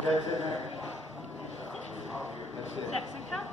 That's it. That's it. Jackson, come.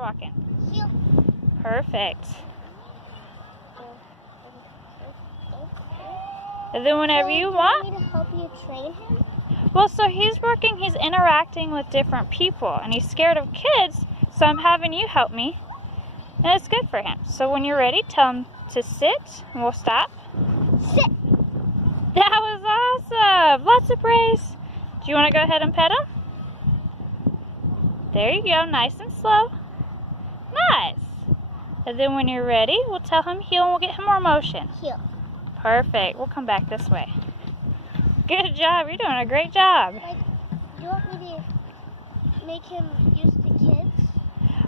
Walking. Perfect. And then whenever you want. Do you want me to help you train him? Well, so he's interacting with different people, and he's scared of kids, so I'm having you help me, and it's good for him. So when you're ready, tell him to sit, and we'll stop. Sit. That was awesome. Lots of praise. Do you want to go ahead and pet him? There you go, nice and slow. Nice. And then when you're ready, we'll tell him heel and we'll get him more motion. Heel. Perfect. We'll come back this way. Good job. You're doing a great job. Like, do you want me to make him used to kids?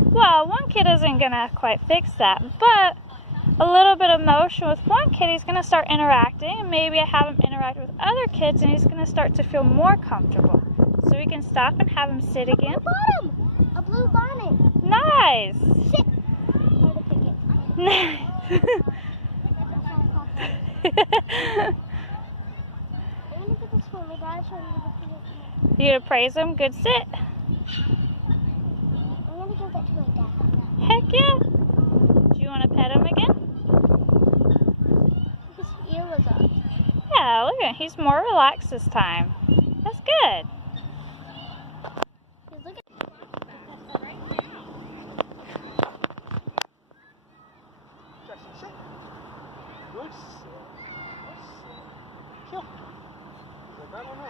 Well, one kid isn't going to quite fix that, but a little bit of motion with one kid, he's going to start interacting, and maybe I have him interact with other kids, and he's going to start to feel more comfortable. So we can stop and have him sit again. A blue bonnet. Nice. Sit. Or to pick it. Nice. I'm gonna get this one. My dad's trying to get it. You gonna praise him? Good sit. I'm gonna give that to my dad. Heck yeah. Do you want to pet him again? His ear was up. Yeah, look at him. He's more relaxed this time. That's good. He's looking. Jackson, sit. Good sit. Heel. Right on up.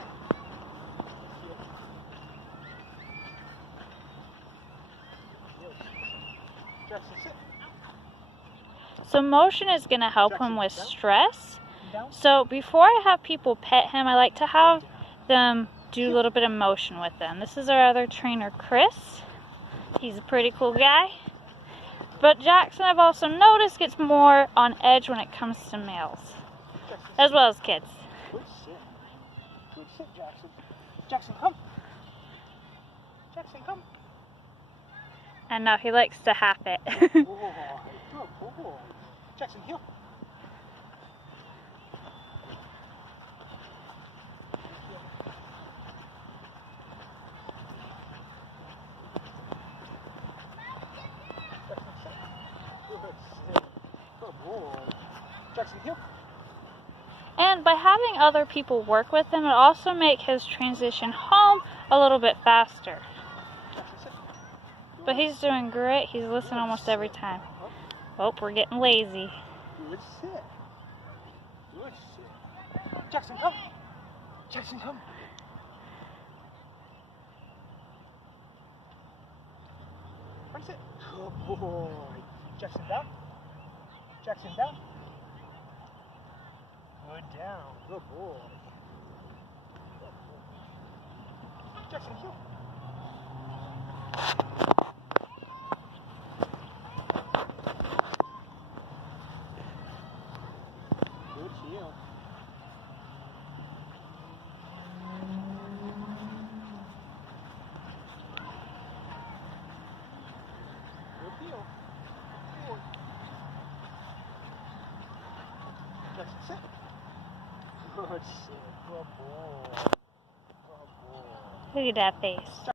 Jackson, sit. So motion is going to help him with stress. So before I have people pet him, I like to have them do a little bit of motion with them. This is our other trainer, Chris. He's a pretty cool guy. But Jackson, I've also noticed, gets more on edge when it comes to males, as well as kids. Good sit. Good sit, Jackson. Jackson, come. Jackson, come. And now he likes to hap it. Good boy. Jackson, heel. Jackson, heel. And by having other people work with him, it'll also make his transition home a little bit faster. Jackson, sit. But he's doing great. He's listening almost every time. Oh, we're getting lazy. Good sit. Good sit. Jackson, come. Jackson, come. Front sit. Good boy. Jackson, down. Jackson, down. Good down. Good boy. Good boy. Jackson, heel. Good heel. Good heel. Good. Jackson, sit. Good sit. Good boy. Good boy. Look at that face.